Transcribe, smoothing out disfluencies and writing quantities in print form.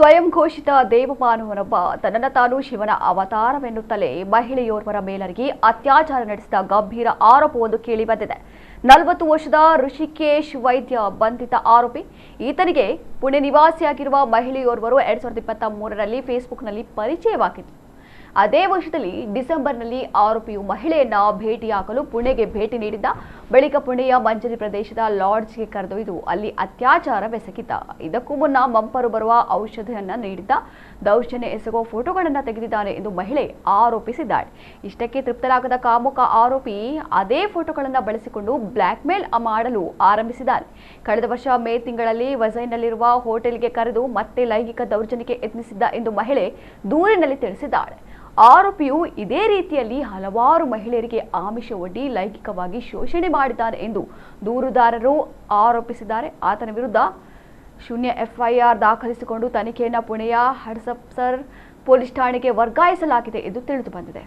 ಸ್ವಯಂ ಘೋಷಿತ ದೇವಮಾನವನೊಬ್ಬ ತನ್ನನ್ನು ತಾನು ಶಿವನ ಅವತಾರವೆನ್ನುತ್ತಲೇ ಮಹಿಳೆಯೋರ್ವರ ಮೇಲರಿಗೆ ಅತ್ಯಾಚಾರ ನಡೆಸಿದ ಗಂಭೀರ ಆರೋಪವೊಂದು ಕೇಳಿಬಂದಿದೆ. 40 ವರ್ಷದ ಋಷಿಕೇಶ್ ವೈದ್ಯ ಬಂಧಿತ ಆರೋಪಿ. ಈತನಿಗೆ ಪುಣೆ ನಿವಾಸಿಯಾಗಿರುವ ಮಹಿಳೆಯೋರ್ವರು 2023ರಲ್ಲಿ ಫೇಸ್ಬುಕ್ನಲ್ಲಿ ಪರಿಚಯವಾಗಿತ್ತು. ಅದೇ ವರ್ಷದಲ್ಲಿ ಡಿಸೆಂಬರ್ನಲ್ಲಿ ಆರೋಪಿಯು ಮಹಿಳೆಯನ್ನ ಭೇಟಿಯಾಗಲು ಪುಣೆಗೆ ಭೇಟಿ ನೀಡಿದ್ದ. ಬಳಿಕ ಪುಣೆಯ ಮಂಜರಿ ಪ್ರದೇಶದ ಲಾಡ್ಜ್ಗೆ ಕರೆದೊಯ್ದು ಅಲ್ಲಿ ಅತ್ಯಾಚಾರವೆಸಗಿದ್ದ. ಇದಕ್ಕೂ ಮುನ್ನ ಮಂಪರು ಬರುವ ಔಷಧಿಯನ್ನ ನೀಡಿದ್ದ. ದೌರ್ಜನ್ಯ ಎಸಗುವ ಫೋಟೋಗಳನ್ನು ತೆಗೆದಿದ್ದಾನೆ ಎಂದು ಮಹಿಳೆ ಆರೋಪಿಸಿದ್ದಾಳೆ. ಇಷ್ಟಕ್ಕೆ ತೃಪ್ತರಾಗದ ಕಾಮುಕ ಆರೋಪಿ ಅದೇ ಫೋಟೋಗಳನ್ನು ಬಳಸಿಕೊಂಡು ಬ್ಲ್ಯಾಕ್ ಮೇಲ್ ಮಾಡಲು ಆರಂಭಿಸಿದ್ದಾನೆ. ಕಳೆದ ವರ್ಷ ಮೇ ತಿಂಗಳಲ್ಲಿ ವಜೈನ್ನಲ್ಲಿರುವ ಹೋಟೆಲ್ಗೆ ಕರೆದು ಮತ್ತೆ ಲೈಂಗಿಕ ದೌರ್ಜನ್ಯಕ್ಕೆ ಯತ್ನಿಸಿದ್ದ ಎಂದು ಮಹಿಳೆ ದೂರಿನಲ್ಲಿ ತಿಳಿಸಿದ್ದಾಳೆ. ಆರೋಪಿಯು ಇದೇ ರೀತಿಯಲ್ಲಿ ಹಲವಾರು ಮಹಿಳೆಯರಿಗೆ ಆಮಿಷ ಒಡ್ಡಿ ಲೈಂಗಿಕವಾಗಿ ಶೋಷಣೆ ಮಾಡಿದ್ದಾನೆ ಎಂದು ದೂರುದಾರರು ಆರೋಪಿಸಿದ್ದಾರೆ. ಆತನ ವಿರುದ್ಧ ಶೂನ್ಯ FIR ದಾಖಲಿಸಿಕೊಂಡು ತನಿಖೆಯನ್ನು ಪುಣೆಯ ಹಡ್ಸಪ್ಸರ್ ಪೊಲೀಸ್ ಠಾಣೆಗೆ ವರ್ಗಾಯಿಸಲಾಗಿದೆ ಎಂದು ತಿಳಿದು ಬಂದಿದೆ.